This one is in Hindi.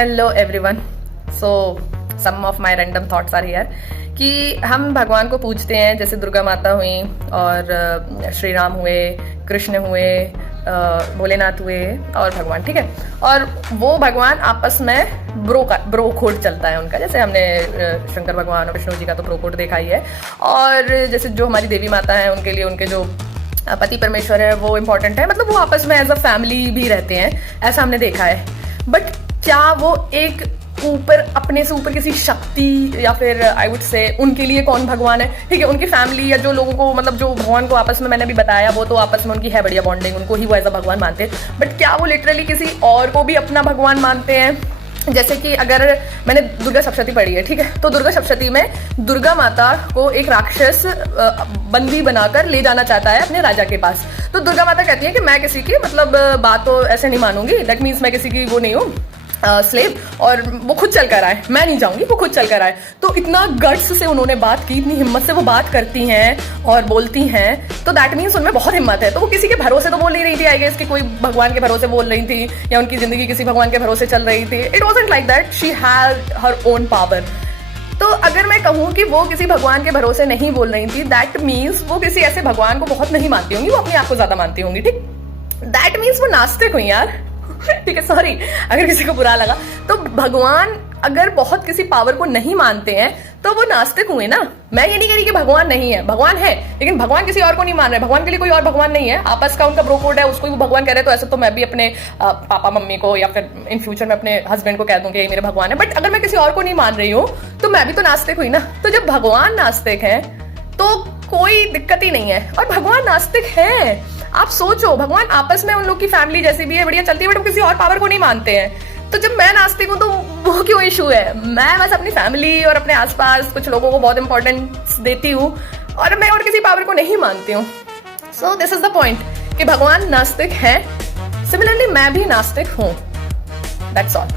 Hello everyone. So some of my random thoughts are here कि हम भगवान को पूजते हैं, जैसे दुर्गा माता हुई और श्री राम हुए, कृष्ण हुए, भोलेनाथ हुए और भगवान, ठीक है। और वो भगवान आपस में ब्रो कोड चलता है उनका, जैसे हमने शंकर भगवान और विष्णु जी का तो ब्रो कोड देखा ही है। और जैसे जो हमारी देवी माता है उनके लिए उनके जो पति परमेश्वर है वो इम्पोर्टेंट है, मतलब वो आपस में एज अ फैमिली भी रहते हैं, ऐसा हमने देखा है। बट क्या वो एक ऊपर अपने से ऊपर किसी शक्ति या फिर आई वुड से उनके लिए कौन भगवान है, ठीक है। उनकी फैमिली या जो लोगों को, मतलब जो भगवान को आपस में मैंने भी बताया, वो तो आपस में उनकी है बढ़िया बॉन्डिंग, उनको ही वो एज अ भगवान मानते हैं। बट क्या वो लिटरली किसी और को भी अपना भगवान मानते हैं? जैसे कि अगर मैंने दुर्गा सप्तशती पढ़ी है, ठीक है, तो दुर्गा सप्तशती में दुर्गा माता को एक राक्षस बंदी बनाकर ले जाना चाहता है अपने राजा के पास। तो दुर्गा माता कहती है कि मैं किसी की मतलब बात तो ऐसे नहीं मानूंगी, दैट मीन्स मैं किसी की वो नहीं हूँ स्लेव, और वो खुद चल कर आए, मैं नहीं जाऊंगी, वो खुद चल कर आए। तो इतना गट्स से उन्होंने बात की, इतनी हिम्मत से वो बात करती हैं और बोलती हैं, तो दैट मीन्स उनमें बहुत हिम्मत है। तो वो किसी के भरोसे तो बोल नहीं रही थी, आई गेस कि कोई भगवान के भरोसे बोल रही थी या उनकी जिंदगी किसी भगवान के भरोसे चल रही थी। It wasn't like that, she had her own power. तो अगर मैं कहूँ कि वो किसी भगवान के भरोसे नहीं बोल रही थी, दैट मीन्स वो किसी ऐसे भगवान को बहुत नहीं मानती होंगी, वो अपने आप को ज्यादा मानती होंगी, ठीक। दैट मीन्स वो नास्तिक हुई यार, ठीक है। सॉरी अगर किसी को बुरा लगा। तो भगवान अगर बहुत किसी पावर को नहीं मानते हैं तो वो नास्तिक हुए ना। मैं ये नहीं कह रही कि भगवान नहीं है, भगवान है, लेकिन भगवान किसी और को नहीं मान रहे, भगवान के लिए कोई और भगवान नहीं है, आपस का उनका ब्रो कोड है, उसको ही वो भगवान कह रहे हैं। तो ऐसा तो मैं भी अपने पापा मम्मी को या फिर इन फ्यूचर में अपने हस्बैंड को कह दूं कि ये मेरे भगवान है। बट अगर मैं किसी और को नहीं मान रही हूँ तो मैं भी तो नास्तिक हुई ना। तो जब भगवान नास्तिक है तो कोई दिक्कत ही नहीं है, और भगवान नास्तिक है। आप सोचो, भगवान आपस में उन लोग की फैमिली जैसी भी है, बढ़िया चलती है, बट वो किसी और पावर को नहीं मानते हैं। तो जब मैं नास्तिक हूं तो वो क्यों इशू है? मैं बस अपनी फैमिली और अपने आसपास कुछ लोगों को बहुत इंपॉर्टेंस देती हूँ और मैं और किसी पावर को नहीं मानती हूँ। So this is the point कि भगवान नास्तिक है, सिमिलरली मैं भी नास्तिक हूँ, दैट्स ऑल।